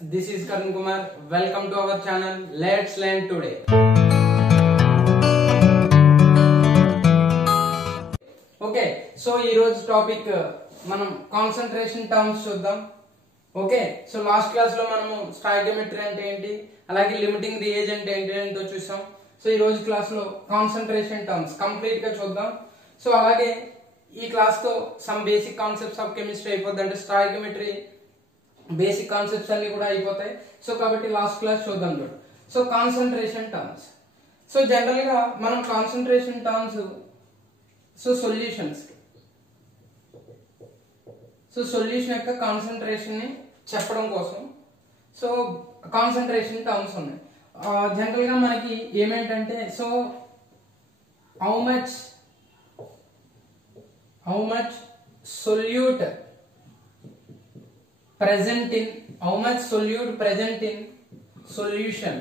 this is Karan Kumar. Welcome to our channel. Let's learn today. Okay, so ఈ రోజు topic మనం concentration terms చూద్దాం. Okay, so last class లో మనము stoichiometry అంటే ఏంటి, అలాగే లిమిటింగ్ రియేజెంట్ ఏంటో చూసాం. సో ఈ రోజు క్లాస్ లో కాన్సంట్రేషన్ టర్మ్స్ కంప్లీట్ గా చూద్దాం. సో అలాగే ఈ క్లాస్ తో some basic concepts of chemistry అయిపోద్ది, అంటే స్టాయికియోమెట్రీ బేసిక్ కాన్సెప్ట్స్ అన్ని కూడా అయిపోతాయి. సో కాబట్టి లాస్ట్ క్లాస్ చూద్దాం చూడు. So concentration terms. So general గా మనం concentration terms so solutions solution యొక్క కాన్సంట్రేషన్ ని చెప్పడం కోసం సో కాన్సంట్రేషన్ టర్మ్స్ ఉన్నాయి. జనరల్ గా మనకి ఏమేంటంటే so how much solute present in solution.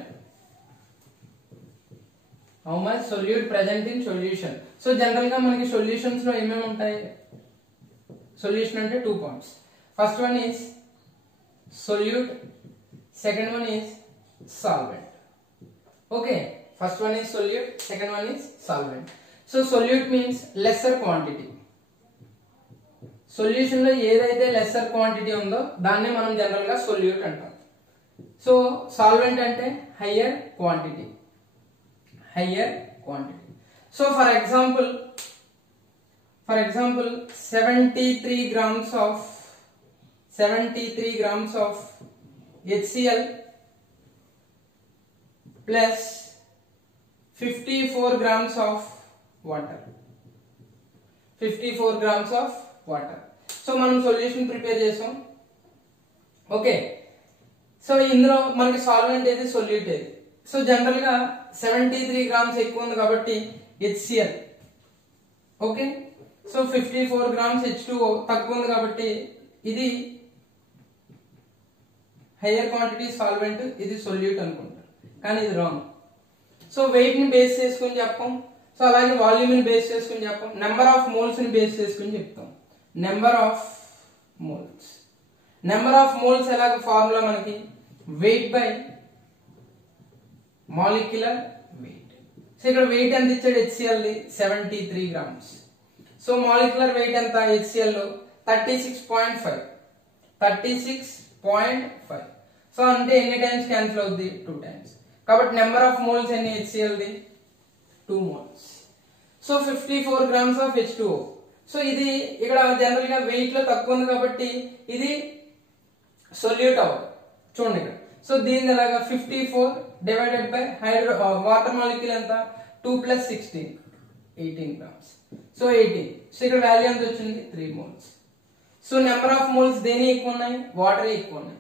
How much solute present in solution. So general గా మనకి సొల్యూషన్స్ లో ఏమేమి ఉంటాయి, సొల్యూషన్ అంటే 2 points. First one is solute, second one is solvent. Okay, first one is solute, second one is solvent. So solute means lesser quantity. Solution లో ఏదైతే lesser quantity ఉందో దాన్ని మనం జనరల్ గా సొల్యూట్ అంటాం. సో సాల్వెంట్ అంటే higher quantity. So for example 73 grams of HCl plus 54 grams of water. So మనం solution prepare చేసాం. ఓకే, సో ఇందులో మనకి సాల్వెంట్ ఏది, సొల్యూట్ ఏది. సో జనరల్ గా 73 గ్రామ్స్ ఎక్కువ ఉంది కాబట్టి HCl. Okay, so 54 grams H2O తక్కువ ఉంది కాబట్టి ఇది హయ్యర్ క్వాంటిటీ సాల్వెంట్, ఇది సొల్యూట్ అనుకుంటారు, కానీ ఇది రాంగ్. సో వెయిట్ ని బేస్ చేసుకుని చెప్పాం, సో అలాగే వాల్యూమ్ ని బేస్ చేసుకుని చెప్పాం, నెంబర్ ఆఫ్ మోల్స్ ని బేస్ చేసుకుని చెప్తాం. నెంబర్ ఆఫ్ మోల్స్ ఎలాగ ఫార్ములా మనకి weight by molecular weight. So ఇక్కడ వెయిట్ ఎంత ఇచ్చాడు HCl the 73 grams. So molecular weight ఎంత HCl లో 36.5. సో అంటే ఎన్ని టైమ్స్ క్యాన్సిల్ అవుద్ది, 2 టైమ్స్. కాబట్టి నెంబర్ ఆఫ్ మోల్స్ ఎన్ని HCl the 2 moles. So 54 grams of H2O. So ఇది ఇక్కడ జనరల్ గా వెయిట్ లో తక్కువ ఉంది కాబట్టి ఇది సొల్యూట్ అవ్వదు. చూడండి ఇక్కడ. సో దీని ఎలాగా 54 డివైడెడ్ బై వాటర్ మాలిక్యూల్ ఎంత 2 + 16 18 గ్రామ్స్. సో 18. సో ఇక్కడ వాల్యూ ఎంత వచ్చింది, 3 moles. So number of moles దేని ఎక్కువ ఉన్నాయి, వాటర్ ఎక్కువ ఉన్నాయి.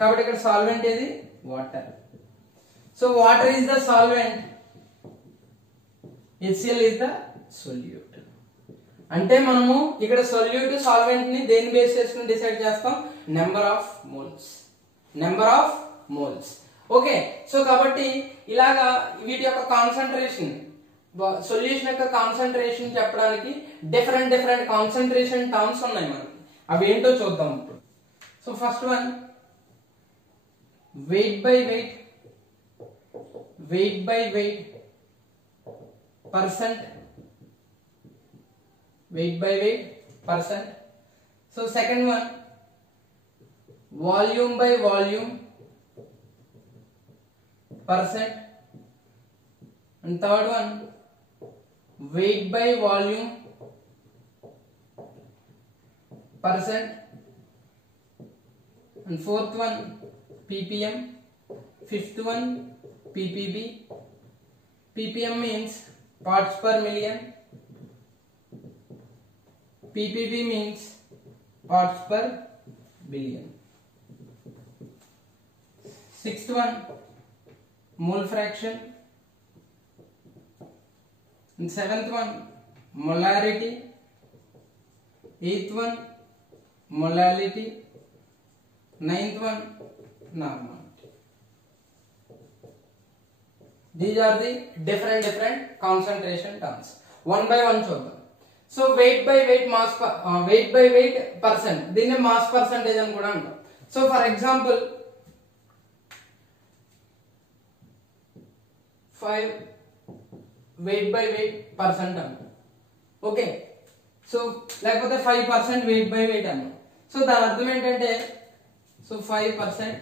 కాబట్టి ఇక్కడ సాల్వెంట్ ఏది, water. So water is the solvent, HCl is the solute. అంటే మనము ఇక్కడ సొల్యూట్ సాల్వెంట్ ని దేని బేస్ చేసుకుని డిసైడ్ చేస్తాం, number of moles. Okay, so కాబట్టి ఇలాగా వీటి యొక్క కాన్సంట్రేషన్, సొల్యూషన్ యొక్క కాన్సంట్రేషన్ చెప్పడానికి డిఫరెంట్ కాన్సంట్రేషన్ టర్మ్స్ ఉన్నాయి మనకి. అవి ఏంటో చూద్దాం ఇప్పుడు. So first one weight by wait percent. So second one volume by volume percent, and third one weight by volume percent, and fourth one ppm, fifth one ppb. ppm means parts per million, ppb means parts per billion. Sixth one mole fraction, and seventh one molarity, eighth one molality, ninth one normality. These are the different concentration terms. One by one చూద్దాం. So wait by weight percent, దీన్ని mass percentage అని కూడా అంటాం. So for example 5 weight by weight percent అన్న. Okay, so లేకపోతే 5% weight by weight అన్న. So దాని అర్థం ఏంటంటే so 5%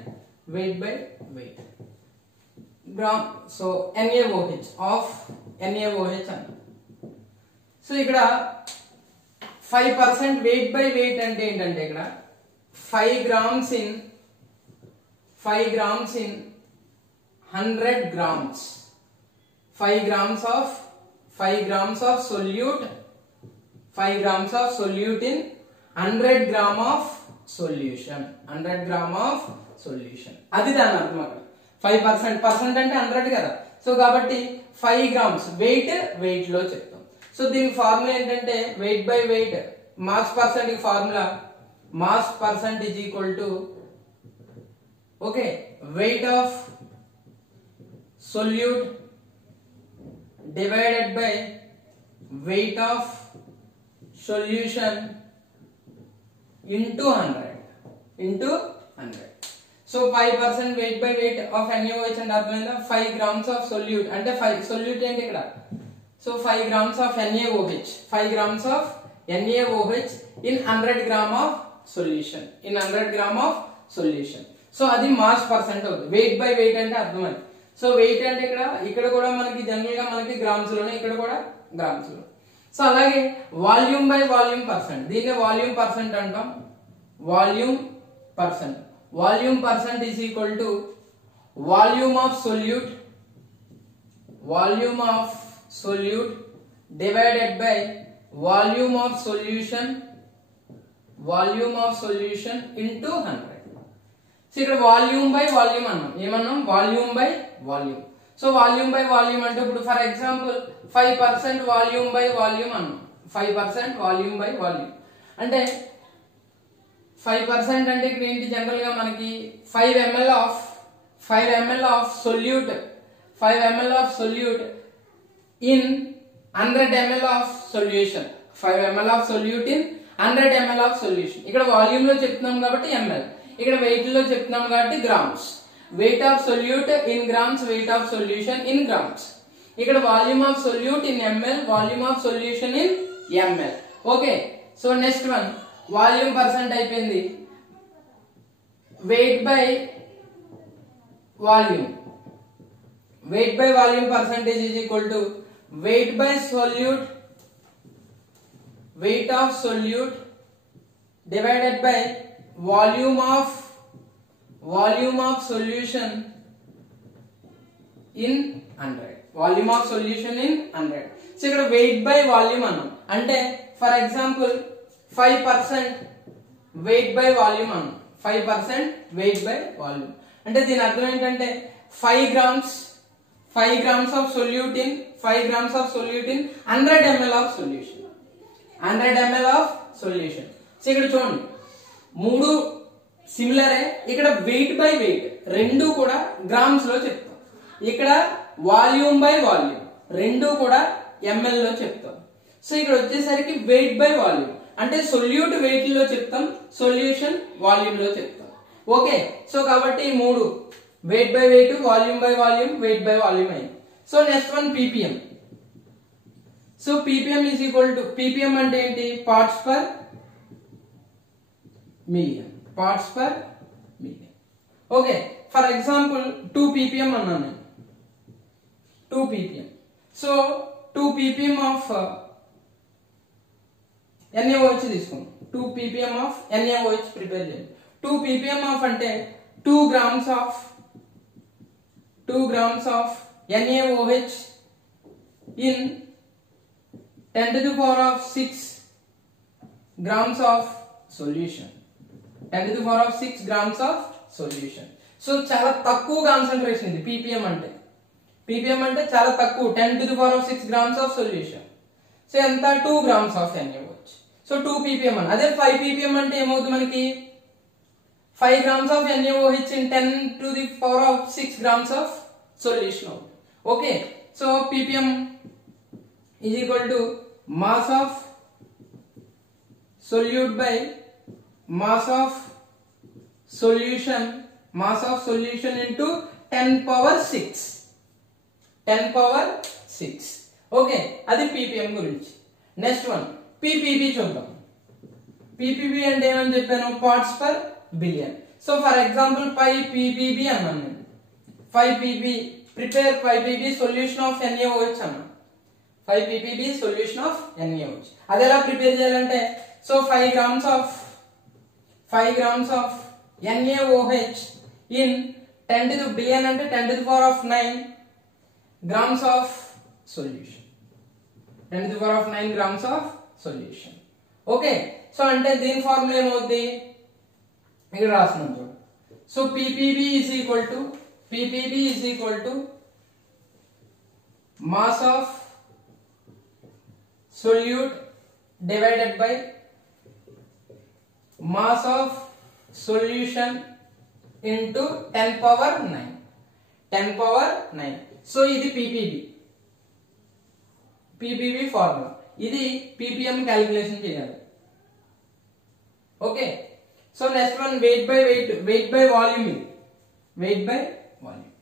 weight by weight gram. So NaOH of NaOH అన్న. సో ఇక్కడ 5% weight by weight అంటే ఏంటంటే ఇక్కడ 5 grams in 100 grams. 5 grams of solute, 5 grams of solute in 100 gram of solution. 100 gram of solution. అది దాని అర్థం అక్కడ. 5% అంటే 100 కదా. సో కాబట్టి 5 grams weight లో చెప్తాం. సో దీనికి ఫార్ములా ఏంటంటే weight by weight mass percent కి formula mass percent is equal to okay weight of solute divided by weight of solution into 100. So 5% weight by weight of NaOH అంటే అర్థమైందా? 5 grams of solute అంటే 5 solute ఏంటి ఇక్కడ? So 5 grams of NaOH, 5 grams of NaOH in 100 gram of solution, in 100 gram of solution. So అది mass percent అవుతుంది. weight by weight అంటే అర్థమైంది. So wait అంటే ఇక్కడ కూడా మనకి జనరల్ గా మనకి గ్రామ్స్ లోనే, ఇక్కడ కూడా గ్రామ్స్ లో. సో అలాగే వాల్యూమ్ బై వాల్యూమ్ పర్సెంట్, దీన్ని వాల్యూమ్ పర్సెంట్ అంటాం. Volume percent is equal to volume of solute divided by volume of solution into 100. So ఇక్కడ వాల్యూమ్ బై వాల్యూమ్ అన్నాం. ఏమన్నాం? Volume by volume. So volume by volume అంటే ఇప్పుడు for example 5% volume by volume అన్నాం. 5% volume by volume అంటే 5% అంటే ఇక్కడ ఏంటి? జనరల్ గా మనకి 5 ml of solute in 100 ml of solution. 5 ml of solute in 100 ml of solution. ఇక్కడ వాల్యూమ్ లో చెప్తున్నాం కాబట్టి ml, ఇక్కడ వెయిట్ లో చెప్తున్నాం కాబట్టి గ్రామ్స్. Weight of solute in grams, weight of solution in grams. ఇక్కడ volume of solute in ml, volume of solution in ml. Okay, so next one volume percent అయిపోయింది. Weight by volume percentage is equal to weight by solute, wait of solute divided by volume of solution in 100. Volume of solution in 100. So ఇక్కడ wait by volume అన్నాం. అంటే for example 5% wait by volume అన్నాం. 5% wait by volume అంటే దీని అర్థం ఏంటంటే 5 grams of solute in 100 ml of solution. 100 ml of solution. So ఇక్కడ చూడండి, మూడు సిమిలరే. ఇక్కడ వెయిట్ బై వెయిట్ రెండు కూడా గ్రామ్స్ లో చెప్తాం. ఇక్కడ వాల్యూమ్ బై వాల్యూమ్ రెండు కూడా ml లో చెప్తాం. సో ఇక్కడ వచ్చేసరికి వెయిట్ బై వాల్యూమ్ అంటే సొల్యూట్ వెయిట్ లో చెప్తాం, సొల్యూషన్ వాల్యూమ్ లో చెప్తాం. ఓకే, సో కాబట్టి మూడు weight by weight, volume by volume, weight by volume అయింది. So next one ppm. So ppm is equal to, ppm అంటే ఏంటి? Parts per million. Okay, for example 2 ppm అన్నాను. 2 ppm. So 2 ppm of NaOH తీసుకుందాం. 2 ppm of NaOH prepare చేయండి. 2 ppm of అంటే 2 grams of NaOH in 10 to the power of 6 grams of solution. 10 to the power of 6 grams of solution. So చాలా తక్కువ concentration ఇది ppm అంటే. ppm అంటే చాలా తక్కువ, 10 to the power of 6 grams of solution. So ఎంత? 2 grams of NaOH. So 2 ppm అని. అదే 5 ppm అంటే ఏమవుతుంది మనకి? 5 grams of NaOH in 10 to the power of 6 grams of solution అవుతుంది. Okay, so ppm is equal to mass of solute by mass of solution mass of solution into 10 power 6 10 power 6 okay అది ppm గురించి. Next one ppb చూద్దాం. ppb అంటే ఏమని చెప్పాను, parts per billion. So for example 5 ppb అన్నాను నేను. 5 pp prepare 5 pp solution of NaOH అన్నాను. 5 ppb solution of NaOH. అది ఎలా ప్రిపేర్ చేయాలంటే, so 5 grams of NaOH in 10 to the billion అంటే 10 to the power of 9 grams of solution. 10 to the power of 9 grams of solution. Okay so అంటే దీని formula ఏమవుద్ది ఇక్కడ రాస్తున్నాను చూడండి. So ppb is equal to mass of solute divided by mass of solution into 10 power 9. 10 power 9. So ఇది ppb formula. ఇది ppm calculation చేయాలి. Okay so next one weight by volume. ఇది weight by volume.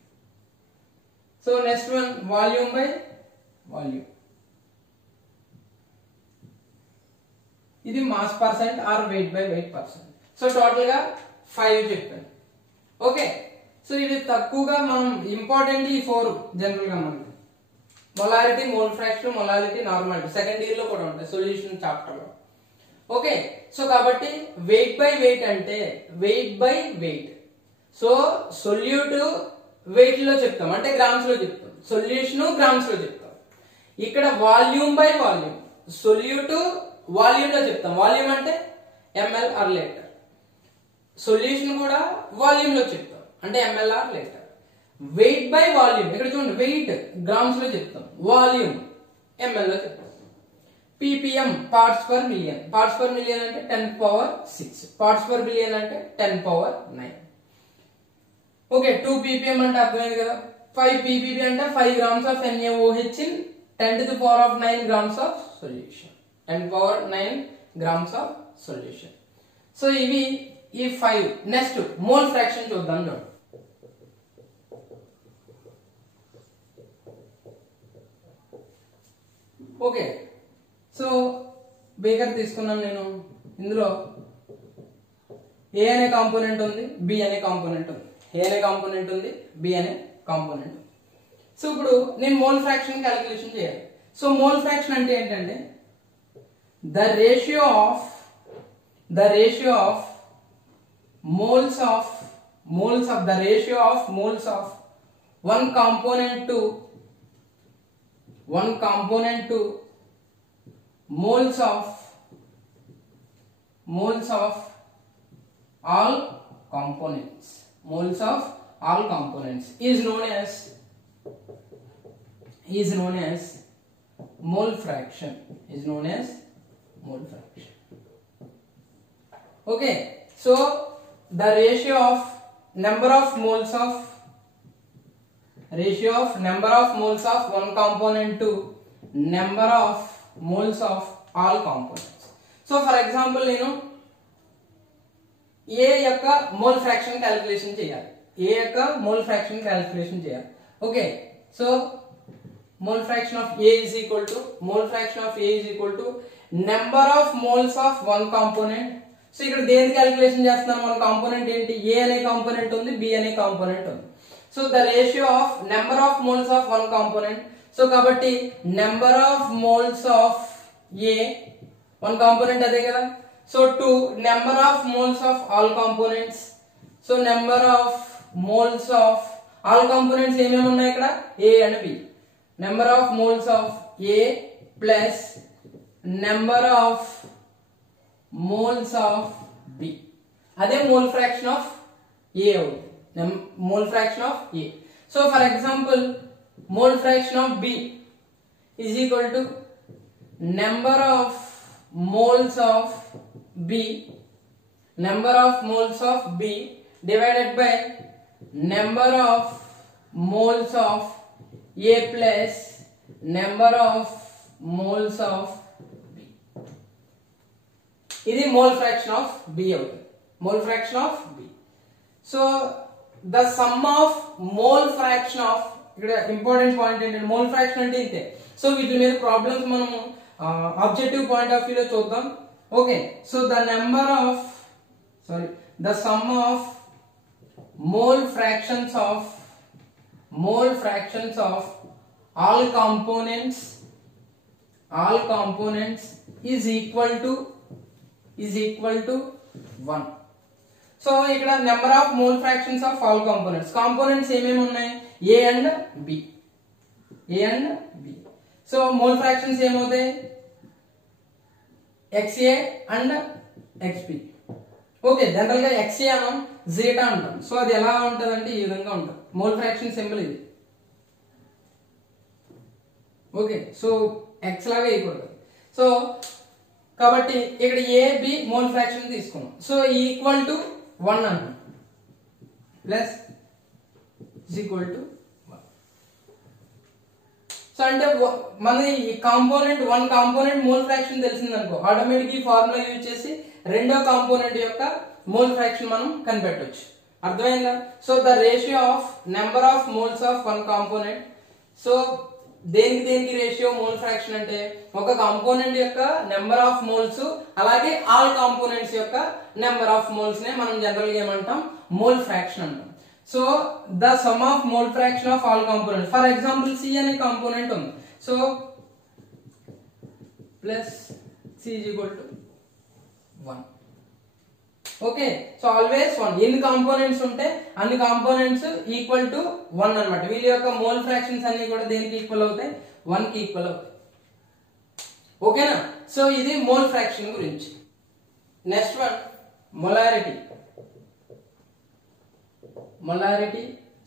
So next one volume by volume. ఇది mass percent or weight by weight percent. So total గా 5 చెప్పాను. Okay so ఇది తక్కువగా మనం important ఈ 4 జనరల్ గా మనకి molarity, mole fraction, molarity, normality second year లో కూడా ఉంటాయి సొల్యూషన్ చాప్టర్ లో. ఓకే సో కాబట్టి వెయిట్ బై వెయిట్ అంటే weight by weight. So solute weight లో చెప్తాం అంటే గ్రామ్స్ లో చెప్తాం, సొల్యూషన్ గ్రామ్స్ లో చెప్తాం. ఇక్కడ volume by volume, solute volume లో చెప్తాం. వాల్యూమ్ అంటే ml ఆర్ లీటర్. సొల్యూషన్ కూడా వాల్యూమ్ లో చెప్తాం అంటే ml or litre. Weight by volume ఇక్కడ చూడండి, వెయిట్ గ్రామ్స్ లో చెప్తాం, వాల్యూమ్ ml లో చెప్తాం. ppm parts per million. Parts per million అంటే 10 పవర్ 6, పార్ట్స్ పర్ బిలియన్ అంటే 10 పవర్ 9. ఓకే 2 ppm అంటే అర్థమైంది కదా. 5 ppb అంటే 5 grams of NaOH in 10 to the power of 9 grams of solution. 10 power 9 grams of solution. So ఇవి ఈ 5. Next mole fraction చూద్దాం చూడండి. ఓకే సో బేకర్ తీసుకున్నాను నేను. ఇందులో ఏ అనే కాంపోనెంట్ ఉంది, బి అనే కాంపోనెంట్ ఉంది. ఏ అనే కాంపోనెంట్ ఉంది, బి అనే కాంపోనెంట్ ఉంది. సో ఇప్పుడు నేను మోల్ ఫ్రాక్షన్ క్యాలిక్యులేషన్ చేయాలి. సో మోల్ ఫ్రాక్షన్ అంటే ఏంటంటే the ratio of moles of one component to moles of all components is known as mole fraction. Okay so the ratio of number of moles of one component to number of moles of all components. So for example నేను A యొక్క mole fraction calculation చేయాలి. Okay so mole fraction of A is equal to number of moles of one component. So ఇక్కడ దేని calculation చేస్తున్నాను, మన component ఏంటి, A అనే component ఉంది, B అనే కాంపోనెంట్ ఉంది. So the ratio of number of moles of one component. So కాబట్టి number of moles of A one component అదే కదా. So to number of moles of all components. So number of moles of all components ఏమేమి ఉన్నాయి ఇక్కడ, A and B. Number of moles of A plus number of moles of B. అదే mole fraction of A అవుతుంది. Mole fraction of A. So for example, mole fraction of B is equal to number of moles of B divided by number of moles of A plus number of moles of B. ఇది mole fraction of B అవుతుంది. Mole fraction of B. So the sum of mole fraction of, ఇక్కడ important point ఏంటంటే mole fraction అంటే ఇంతే. So వీటి మీద problems మనము objective point of వ్యూలో చూద్దాం. Okay, so the sum of mole fractions of all components is equal to 1. So ఇక్కడ number of mole fractions of all components ఏమేమి ఉన్నాయి? A and B. So mole fractions ఏమవుతాయి? XA and XB. Okay, general గా XA అనం జీటా అంటాం. సో అది ఎలా ఉంటుంది అంటే ఈ విధంగా ఉంటుంది. మోల్ ఫ్రాక్షన్ సింబల్ ఇది. ఓకే, సో X లాగా అయిపోతుంది. సో కాబట్టి ఇక్కడ ఏ బి మోల్ ఫ్రాక్షన్ తీసుకున్నాం. సో ఈక్వల్ టు 1 అంటాం, ప్లస్ ఈక్వల్ టు 1. సో అంటే మన ఈ కాంపోనెంట్ 1 కాంపోనెంట్ మోల్ ఫ్రాక్షన్ తెలిసింది అనుకో, ఆటోమేటిక్ ఈ ఫార్ములా యూజ్ చేసి రెండో కాంపోనెంట్ యొక్క మోల్ ఫ్రాక్షన్ మనం కనిపెట్టవచ్చు. అర్థమైందా? So the ratio of number of moles of 1 component. So దేనికి రేషియో మోల్ ఫ్రాక్షన్ అంటే ఒక కాంపోనెంట్ యొక్క నెంబర్ ఆఫ్ మోల్స్ అలాగే ఆల్ కాంపోనెంట్స్ యొక్క నెంబర్ ఆఫ్ మోల్స్ నే మనం జనరల్ గా ఏమంటాం? మోల్ ఫ్రాక్షన్ అంటాం. So the sum of mole fraction of all components. For example C అనే కాంపోనెంట్ ఉంది. So plus C is equal to 1. Okay, so always 1. ఎన్ని కాంపోనెంట్స్ ఉంటే అన్ని కాంపోనెంట్స్ ఈక్వల్ టు 1 అన్నమాట. వీళ్ళ యొక్క మోల్ ఫ్రాక్షన్స్ అన్ని కూడా దేనికి ఈక్వల్ అవుతాయి? 1 కి ఈక్వల్ అవుతాయి. ఓకేనా? సో ఇది మోల్ ఫ్రాక్షన్ గురించి. Next one molarity.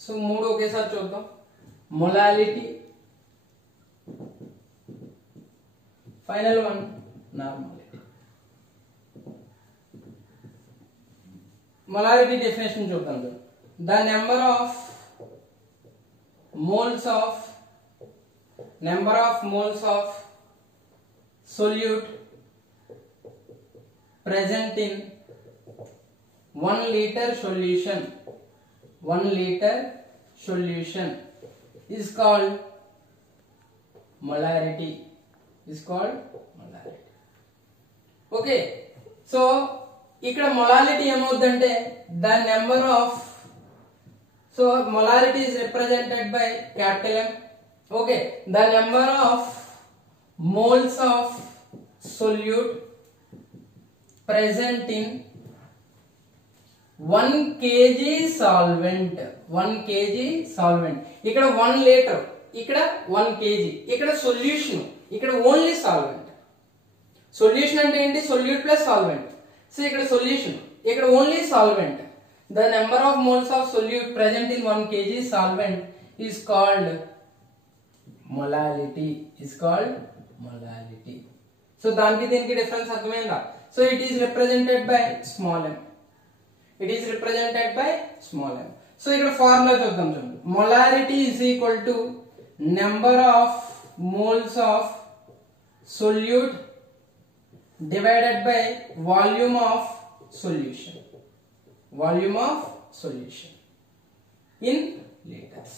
సో 3 ఒకేసారి చూద్దాం. Molality, final one normality. Molarity definition చూద్దాం. The number of moles of solute present in 1 liter solution is called molarity. Okay, so ఇక్కడ మొలాలిటీ ఏమవుతుందంటే the number of, so molality is represented by capital M. Okay, the number of moles of solute present in 1 kg solvent. ఇక్కడ 1 litre, ఇక్కడ 1 kg, ఇక్కడ solution, ఇక్కడ only solvent. Solution అంటే ఏంటి? Solute plus solvent. So ఇక్కడ solution, ఇక్కడ only solvent. The number of moles of solute present in 1 kg solvent is called molality. So దానికి దీనికి డిఫరెన్స్ అర్థమైందా? So it is represented by small m. So ఇక్కడ formula చూద్దాం. చూడండి, molarity is equal to number of moles of solute divided by volume of solution in liters.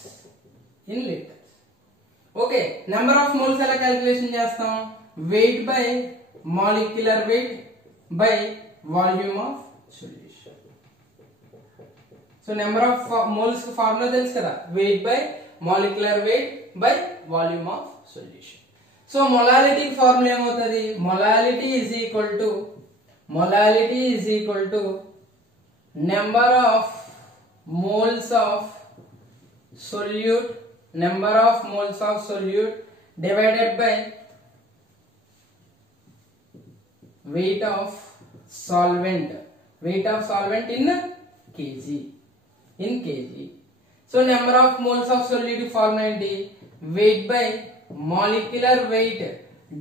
Okay, number of moles ఎలా calculation చేస్తాం? weight by molecular weight by volume of solution. So number of moles కి formula తెలుసు కదా, weight by molecular weight by volume of solution. So molality formula ఏమవుతుంది? Molality is equal to number of moles of solute divided by weight of solvent in KG. So number of moles of solute formula ఏంటి? Weight by molecular weight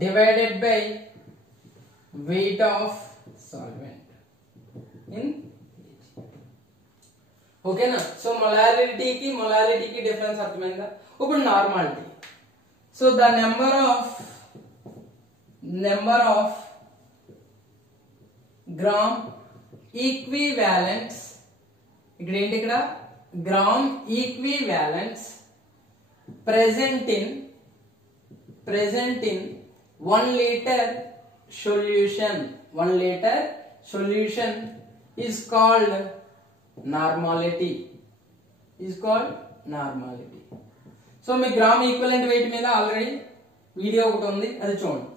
divided by weight of solvent in kg. ఓకేనా? So మొలాలిటీకి difference అర్థమైందా? ఇప్పుడు normality. So the number of gram equivalents ఇక్కడ ఏంటి, ఇక్కడ gram equivalence present in 1 liter solution. 1 liter solution is called normality. So మీ gram equivalent weight మీద already video ఒకటి ఉంది, అది చూడండి.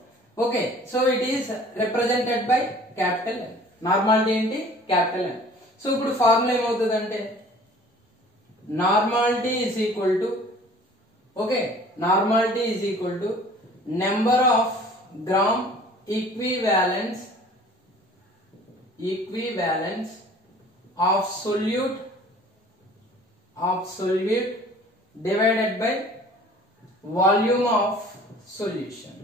Okay, so it is represented by capital N. Normality ఏంటి, క్యాపిటల్ N. సో ఇప్పుడు ఫార్ములా ఏమవుతుంది అంటే normality is equal to, okay, normality is equal to number of gram equivalents of solute divided by volume of solution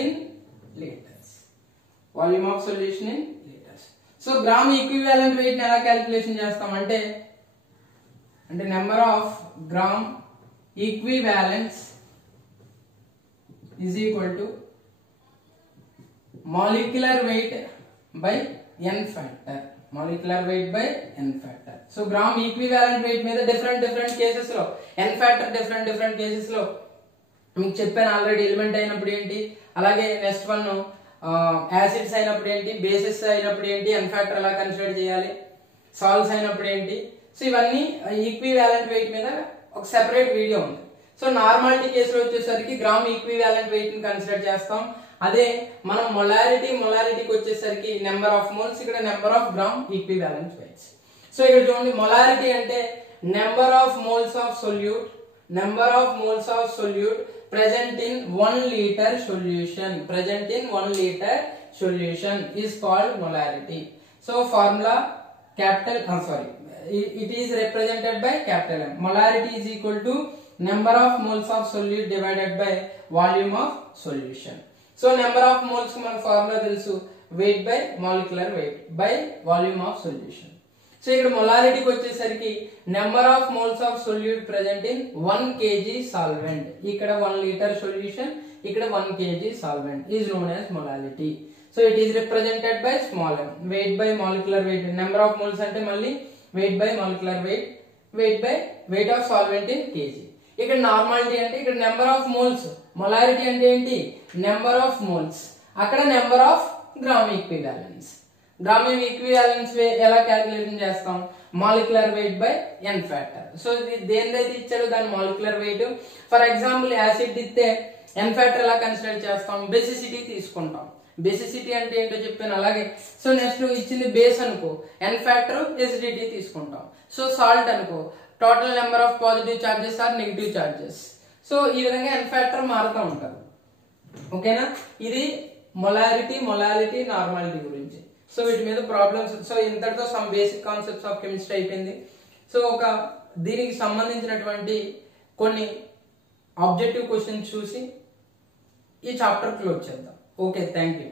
in liters. So gram equivalent weight ని ఎలా calculation చేస్తాం అంటే number of gram equivalents is equal to molecular weight by n factor. So gram equivalent wait మీద different cases లో n factor different cases లో మీకు చెప్పాను already. Element అయినప్పుడు ఏంటి, అలాగే నెక్స్ట్ వన్ యాసిడ్స్ అయినప్పుడు ఏంటి, బేసిస్ అయినప్పుడు ఏంటి, n ఫ్యాక్టర్ ఎలా కన్సిడర్ చేయాలి, సాల్ట్స్ అయినప్పుడు ఏంటి. సో ఇవన్నీ ఈక్వివాలెంట్ వెయిట్ మీద ఒక సెపరేట్ వీడియో ఉంది. సో నార్మాలిటీ కేసులో వచ్చేసరికి గ్రామ్ ఈక్వివాలెంట్ వెయిట్ ని కన్సిడర్ చేస్తాం. అదే మనం మొలారిటీకి వచ్చేసరికి నెంబర్ ఆఫ్ మోల్స్, ఇక్కడ number of gram equivalent weights. So ఇక్కడ చూడండి, మొలారిటీ అంటే number of moles of solute present in 1 liter solution is called molarity. So formula it is represented by capital M. Molarity is equal to number of moles of solute divided by volume of solution. So number of moles మన formula తెలుసు, weight by molecular weight by volume of solution. So ఇక్కడ మొలారిటీకి వచ్చేసరికి number of moles of solute present in 1 kg solvent. ఇక్కడ 1 litre solution, ఇక్కడ 1 kg solvent is known as molarity. So it is represented by small m. Weight by molecular weight, number of moles అంటే మళ్ళీ weight by molecular weight, wait of solvent in kg. ఇక్కడ normality అంటే ఇక్కడ number of moles, molarity అంటే ఏంటి, number of moles, అక్కడ number of gram equivalence. Gram equivalence ఎలా calculation చేస్తాం, molecular weight by n factor. So దేనిదైతే ఇచ్చారో దాని molecular weight. For example acid ఇస్తే n ఫ్యాక్టర్ ఎలా కన్సిడర్ చేస్తాం, బేసిసిటీ తీసుకుంటాం. బేసిసిటీ అంటే ఏంటో చెప్పాను. అలాగే సో నెక్స్ట్ ఇచ్చింది బేస్ అనుకో, n ఫ్యాక్టర్ ఎసిడిటీ తీసుకుంటాం. సో సాల్ట్ అనుకో, total number of positive charges or negative charges. So ఈ విధంగా n ఫ్యాక్టర్ మారుతూ ఉంటారు. ఓకేనా, ఇది మొలారిటీ, నార్మాలిటీ గురించి. సో వీటి మీద ప్రాబ్లమ్స్. సో ఇంతటితో some basic concepts of chemistry అయిపోయింది. సో ఒక దీనికి సంబంధించినటువంటి కొన్ని ఆబ్జెక్టివ్ క్వశ్చన్స్ చూసి ఈ చాప్టర్ క్లోజ్ చేద్దాం. Okay, thank you.